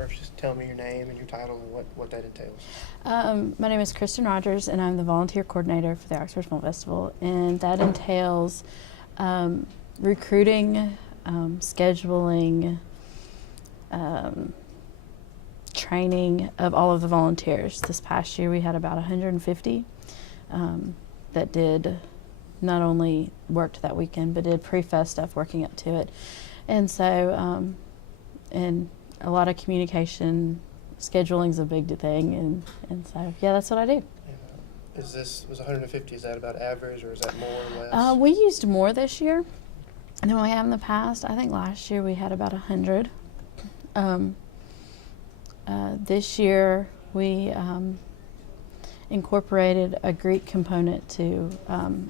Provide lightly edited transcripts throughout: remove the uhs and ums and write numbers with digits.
first just tell me your name and your title and what that entails. My name is Kristen Rogers, and I'm the volunteer coordinator for the Oxford Film Festival, and that entails recruiting, scheduling, training of all of the volunteers. This past year we had about 150 that did not only worked that weekend but did pre-fest stuff working up to it. And so and a lot of communication, scheduling's a big thing, and so yeah, that's what I do. And, was 150, is that about average or is that more or less? We used more this year than we have in the past. I think last year we had about 100. This year we incorporated a Greek component to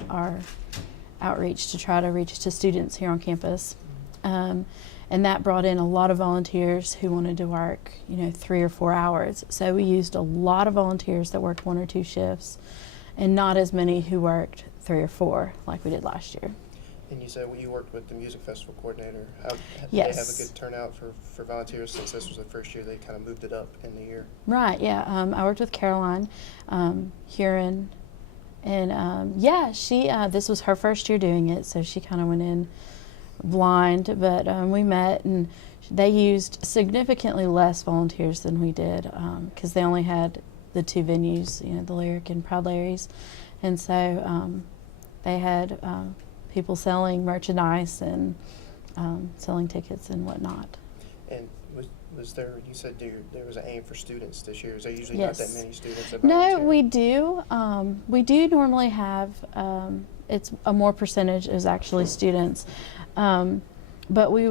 our outreach to try to reach to students here on campus. And that brought in a lot of volunteers who wanted to work, 3 or 4 hours. So we used a lot of volunteers that worked 1 or 2 shifts, and not as many who worked 3 or 4 like we did last year. And you said you worked with the music festival coordinator. Yes. Did they have a good turnout for volunteers since this was the first year they kind of moved it up in the year? Right, yeah. I worked with Caroline Huron, and yeah, she this was her first year doing it, so she kind of went in blind, but we met, and they used significantly less volunteers than we did because they only had the 2 venues, the Lyric and Proud Larry's, and so they had people selling merchandise and selling tickets and whatnot. And was there, you said there was an aim for students this year. Is there usually Yes. not that many students that No, volunteer? we do. We do normally have, it's a more percentage is actually students. But we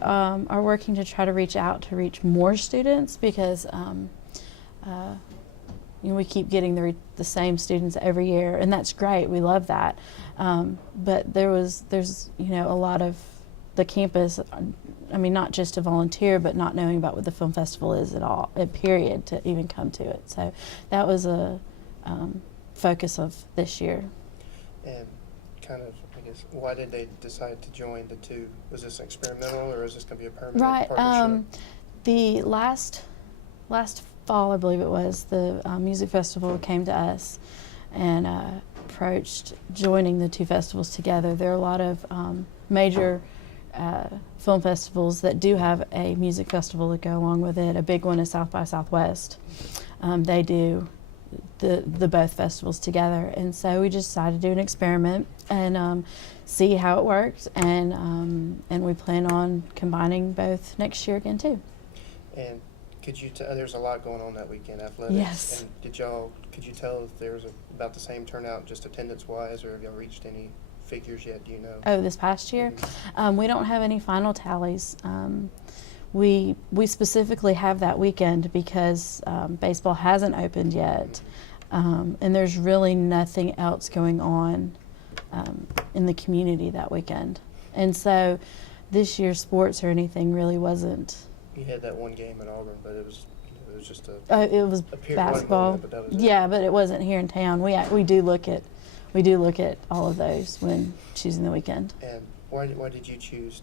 are working to try to reach more students because we keep getting the same students every year, and that's great. We love that. But there's a lot of the campus. I mean, not just to volunteer, but not knowing about what the film festival is at all, period, to even come to it. So that was a focus of this year. And kind of, I guess, why did they decide to join the 2? Was this experimental, or is this going to be a permanent partnership? The last fall, I believe it was, the music festival came to us and approached joining the 2 festivals together. There are a lot of major film festivals that do have a music festival to go along with it. A big one is South by Southwest. They do the both festivals together, and so we just decided to do an experiment and see how it works, and we plan on combining both next year again too. And could you there's a lot going on that weekend, athletics. Yes. And could you tell if there was about the same turnout just attendance wise, or have y'all reached any figures yet? Do you know? Oh, this past year? Mm-hmm. We don't have any final tallies. We specifically have that weekend because baseball hasn't opened yet, and there's really nothing else going on in the community that weekend. And so this year sports or anything really wasn't. You had that one game at Auburn, but it was just a It was basketball. Moment, but yeah, but it wasn't here in town. We do look at all of those when choosing the weekend. And why did you choose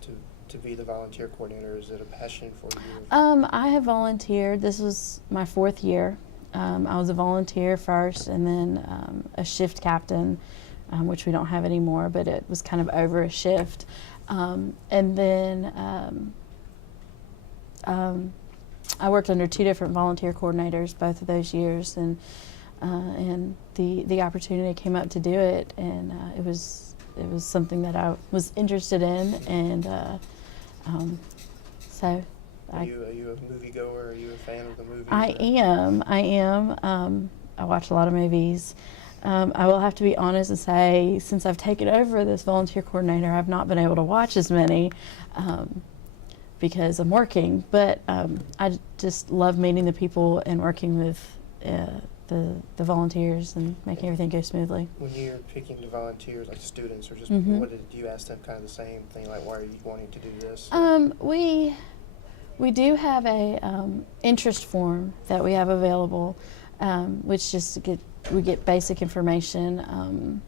to be the volunteer coordinator? Is it a passion for you? I have volunteered. This was my 4th year. I was a volunteer first, and then a shift captain, which we don't have anymore, but it was kind of over a shift. And then I worked under 2 different volunteer coordinators both of those years, and the opportunity came up to do it, and it was something that I was interested in, and so. Are you a moviegoer? Are you a fan of the movies? I am. I watch a lot of movies. I will have to be honest and say, since I've taken over this volunteer coordinator, I've not been able to watch as many because I'm working. But I just love meeting the people and working with the volunteers and making everything go smoothly. When you're picking the volunteers, like students, or just Mm-hmm. do you ask them kind of the same thing, like why are you wanting to do this? We do have a interest form that we have available, which just we get basic information,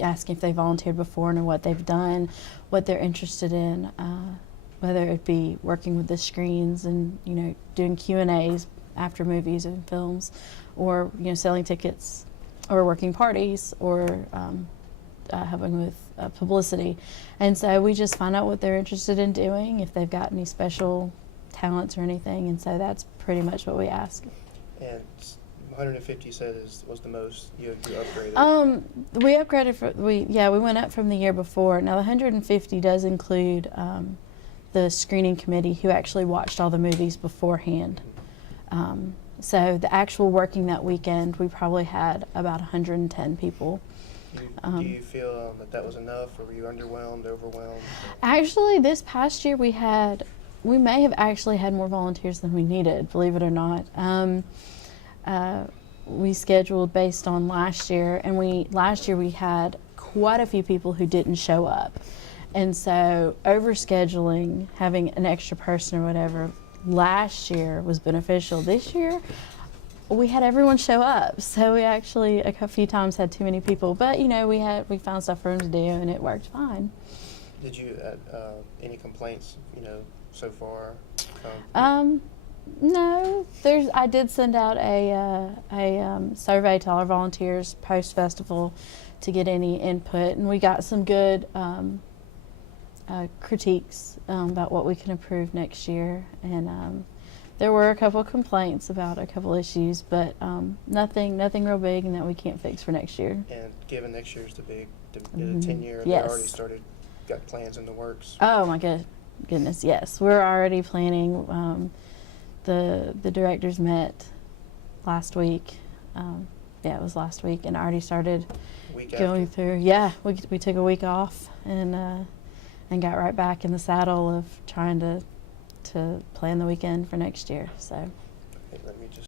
asking if they volunteered before and what they've done, what they're interested in, whether it be working with the screens and, you know, doing Q&As after movies and films, or, you know, selling tickets, or working parties, or helping with publicity. And so we just find out what they're interested in doing, if they've got any special talents or anything, and so that's pretty much what we ask. And 150 you said was the most you upgraded? We upgraded we went up from the year before. Now the 150 does include the screening committee who actually watched all the movies beforehand. So the actual working that weekend, we probably had about 110 people. Do you feel that was enough, or were you underwhelmed, overwhelmed? Actually, this past year we may have actually had more volunteers than we needed, believe it or not. We scheduled based on last year, and last year we had quite a few people who didn't show up. And so overscheduling, having an extra person or whatever, last year was beneficial. This year, we had everyone show up, so we actually a few times had too many people. But you know, we found stuff for them to do, and it worked fine. Did you any complaints? You know, so far? No. I did send out a survey to all our volunteers post festival to get any input, and we got some good critiques about what we can improve next year. And there were a couple of complaints about a couple issues, but nothing real big and that we can't fix for next year. And given next year's the 10-year, yes. They already got plans in the works. Oh my goodness, yes. We're already planning. The directors met last week. It was last week, and already started going through. Yeah, we took a week off and got right back in the saddle of trying to plan the weekend for next year. So. Okay, let me just